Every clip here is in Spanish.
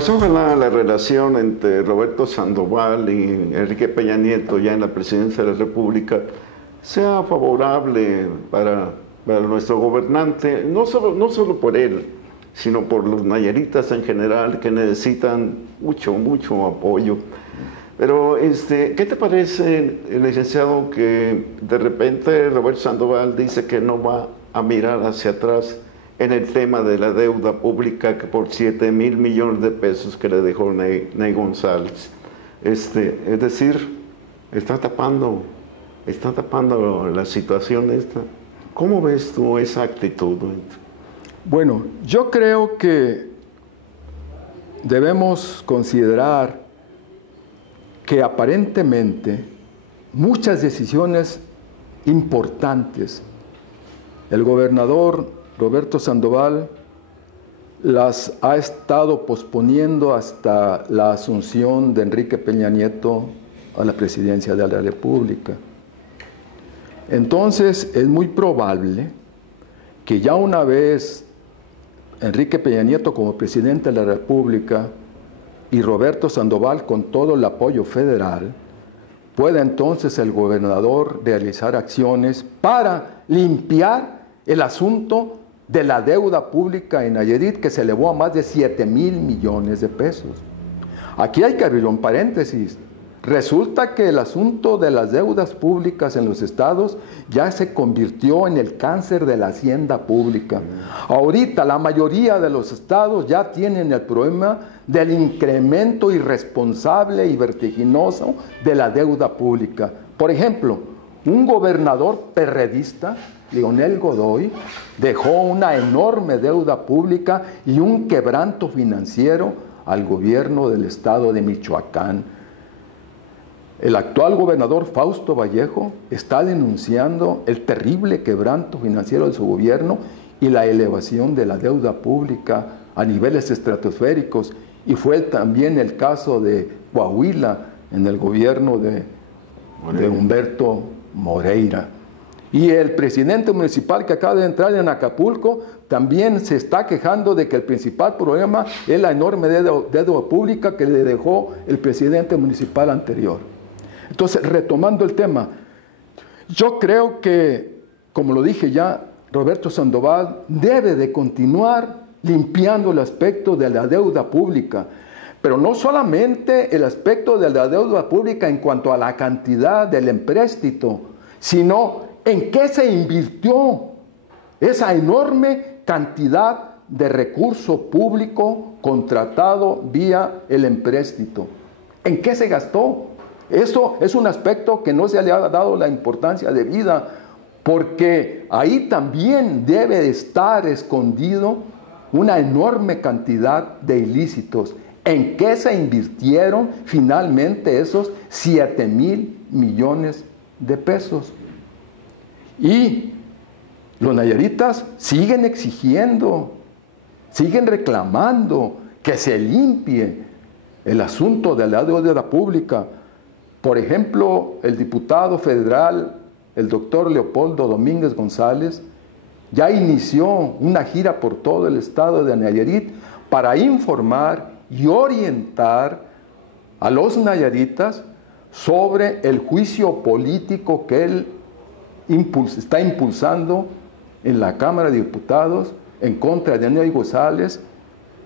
Pues ojalá la relación entre Roberto Sandoval y Enrique Peña Nieto ya en la presidencia de la República sea favorable para nuestro gobernante, no solo por él, sino por los nayaritas en general que necesitan mucho apoyo. Pero, ¿qué te parece, licenciado, que de repente Roberto Sandoval dice que no va a mirar hacia atrás en el tema de la deuda pública que por 7,000 millones de pesos que le dejó Ney González? Es decir, está tapando la situación esta. ¿Cómo ves tú esa actitud? Bueno, yo creo que debemos considerar que aparentemente muchas decisiones importantes el gobernador Roberto Sandoval las ha estado posponiendo hasta la asunción de Enrique Peña Nieto a la presidencia de la República. Entonces es muy probable que ya una vez Enrique Peña Nieto como presidente de la República y Roberto Sandoval con todo el apoyo federal, pueda entonces el gobernador realizar acciones para limpiar el asunto de la deuda pública en Nayarit, que se elevó a más de 7,000 millones de pesos. Aquí hay que abrir un paréntesis. Resulta que el asunto de las deudas públicas en los estados ya se convirtió en el cáncer de la hacienda pública. Ahorita la mayoría de los estados ya tienen el problema del incremento irresponsable y vertiginoso de la deuda pública. Por ejemplo, un gobernador perredista, Leonel Godoy, dejó una enorme deuda pública y un quebranto financiero al gobierno del estado de Michoacán. El actual gobernador Fausto Vallejo está denunciando el terrible quebranto financiero de su gobierno y la elevación de la deuda pública a niveles estratosféricos. Y fue también el caso de Coahuila en el gobierno de Humberto Moreira. Y el presidente municipal que acaba de entrar en Acapulco también se está quejando de que el principal problema es la enorme deuda pública que le dejó el presidente municipal anterior. Entonces, retomando el tema, yo creo que, como lo dije ya, Roberto Sandoval debe de continuar limpiando el aspecto de la deuda pública, pero no solamente el aspecto de la deuda pública en cuanto a la cantidad del empréstito, sino en qué se invirtió esa enorme cantidad de recurso público contratado vía el empréstito. ¿En qué se gastó? Eso es un aspecto que no se le ha dado la importancia debida, porque ahí también debe estar escondido una enorme cantidad de ilícitos. ¿En qué se invirtieron finalmente esos 7,000 millones de pesos? Y los nayaritas siguen exigiendo, siguen reclamando que se limpie el asunto de la deuda pública. Por ejemplo, el diputado federal, el doctor Leopoldo Domínguez González, ya inició una gira por todo el estado de Nayarit para informar y orientar a los nayaritas sobre el juicio político que él está impulsando en la Cámara de Diputados en contra de Ney González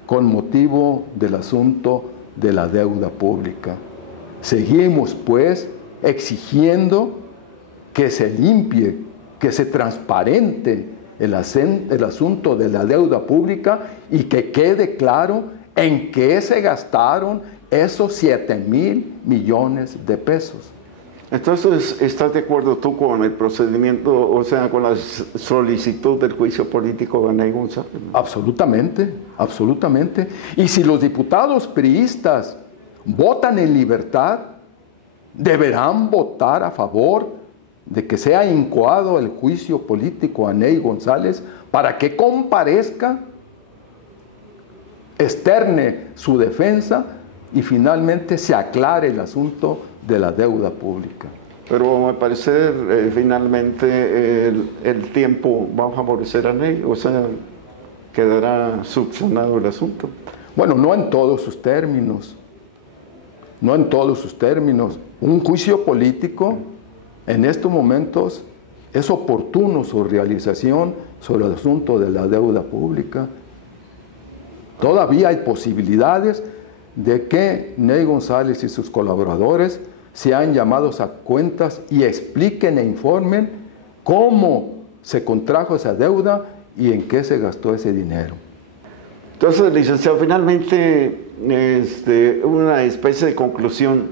con motivo del asunto de la deuda pública. Seguimos, pues, exigiendo que se limpie, que se transparente el asunto de la deuda pública y que quede claro en qué se gastaron esos 7,000 millones de pesos. Entonces, ¿estás de acuerdo tú con el procedimiento, o sea, con la solicitud del juicio político de Ney González? Absolutamente, absolutamente. Y si los diputados priistas votan en libertad, deberán votar a favor de que sea incoado el juicio político a Ney González para que comparezca, externe su defensa y finalmente se aclare el asunto de la deuda pública. Pero al parecer, finalmente, el tiempo va a favorecer a Ney, o sea, quedará subsanado el asunto. Bueno, no en todos sus términos, no en todos sus términos. Un juicio político en estos momentos es oportuno su realización sobre el asunto de la deuda pública. Todavía hay posibilidades de que Ney González y sus colaboradores sean llamados a cuentas y expliquen e informen cómo se contrajo esa deuda y en qué se gastó ese dinero. Entonces, licenciado, finalmente, una especie de conclusión.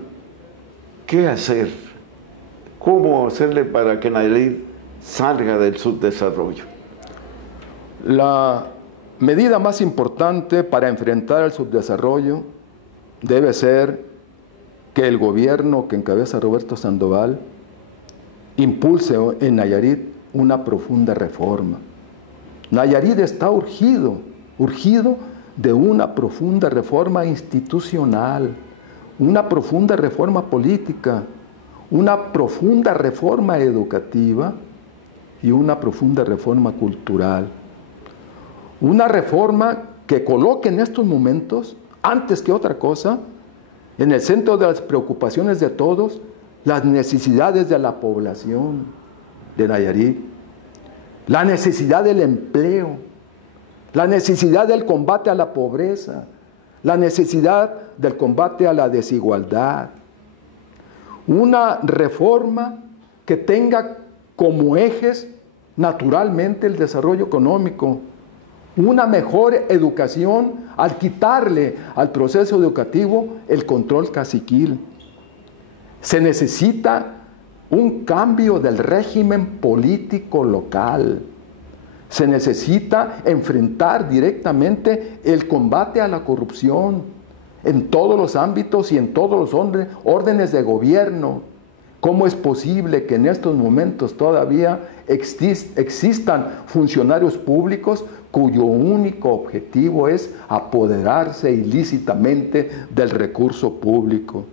¿Qué hacer? ¿Cómo hacerle para que Nayarit salga del subdesarrollo? La medida más importante para enfrentar el subdesarrollo debe ser que el gobierno que encabeza Roberto Sandoval impulse en Nayarit una profunda reforma. Nayarit está urgido de una profunda reforma institucional, una profunda reforma política, una profunda reforma educativa y una profunda reforma cultural. Una reforma que coloque en estos momentos, antes que otra cosa, en el centro de las preocupaciones de todos, las necesidades de la población de Nayarit, la necesidad del empleo, la necesidad del combate a la pobreza, la necesidad del combate a la desigualdad. Una reforma que tenga como ejes naturalmente el desarrollo económico, una mejor educación al quitarle al proceso educativo el control caciquil. Se necesita un cambio del régimen político local. Se necesita enfrentar directamente el combate a la corrupción en todos los ámbitos y en todos los órdenes de gobierno. ¿Cómo es posible que en estos momentos todavía existan funcionarios públicos cuyo único objetivo es apoderarse ilícitamente del recurso público?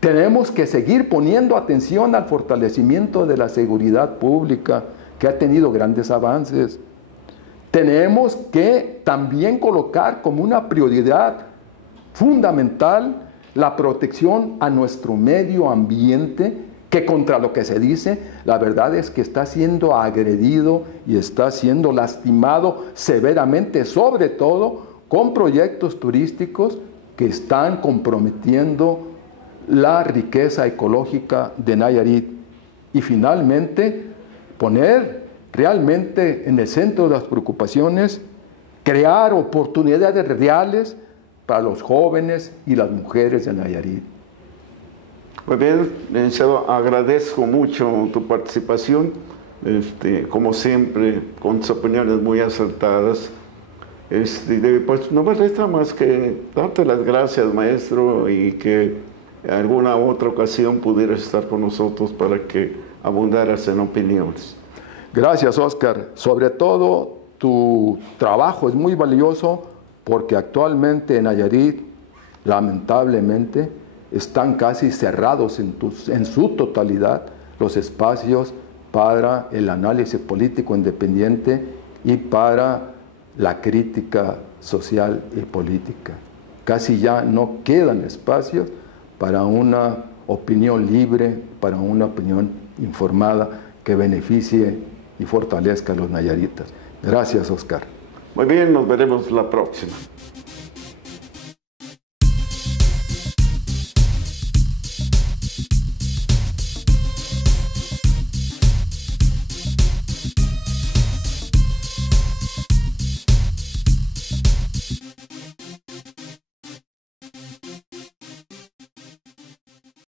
Tenemos que seguir poniendo atención al fortalecimiento de la seguridad pública, que ha tenido grandes avances. Tenemos que también colocar como una prioridad fundamental la protección a nuestro medio ambiente, que contra lo que se dice, la verdad es que está siendo agredido y está siendo lastimado severamente, sobre todo con proyectos turísticos que están comprometiendo la riqueza ecológica de Nayarit. Y finalmente, poner realmente en el centro de las preocupaciones, crear oportunidades reales para los jóvenes y las mujeres de Nayarit. Muy bien, licenciado, agradezco mucho tu participación, como siempre, con tus opiniones muy acertadas. Pues no me resta más que darte las gracias, maestro, y que en alguna otra ocasión pudieras estar con nosotros para que abundaras en opiniones. Gracias, Oscar. Sobre todo, tu trabajo es muy valioso porque actualmente en Nayarit, lamentablemente, están casi cerrados en su totalidad los espacios para el análisis político independiente y para la crítica social y política. Casi ya no quedan espacios para una opinión libre, para una opinión informada que beneficie y fortalezca a los nayaritas. Gracias, Oscar. Muy bien, nos veremos la próxima.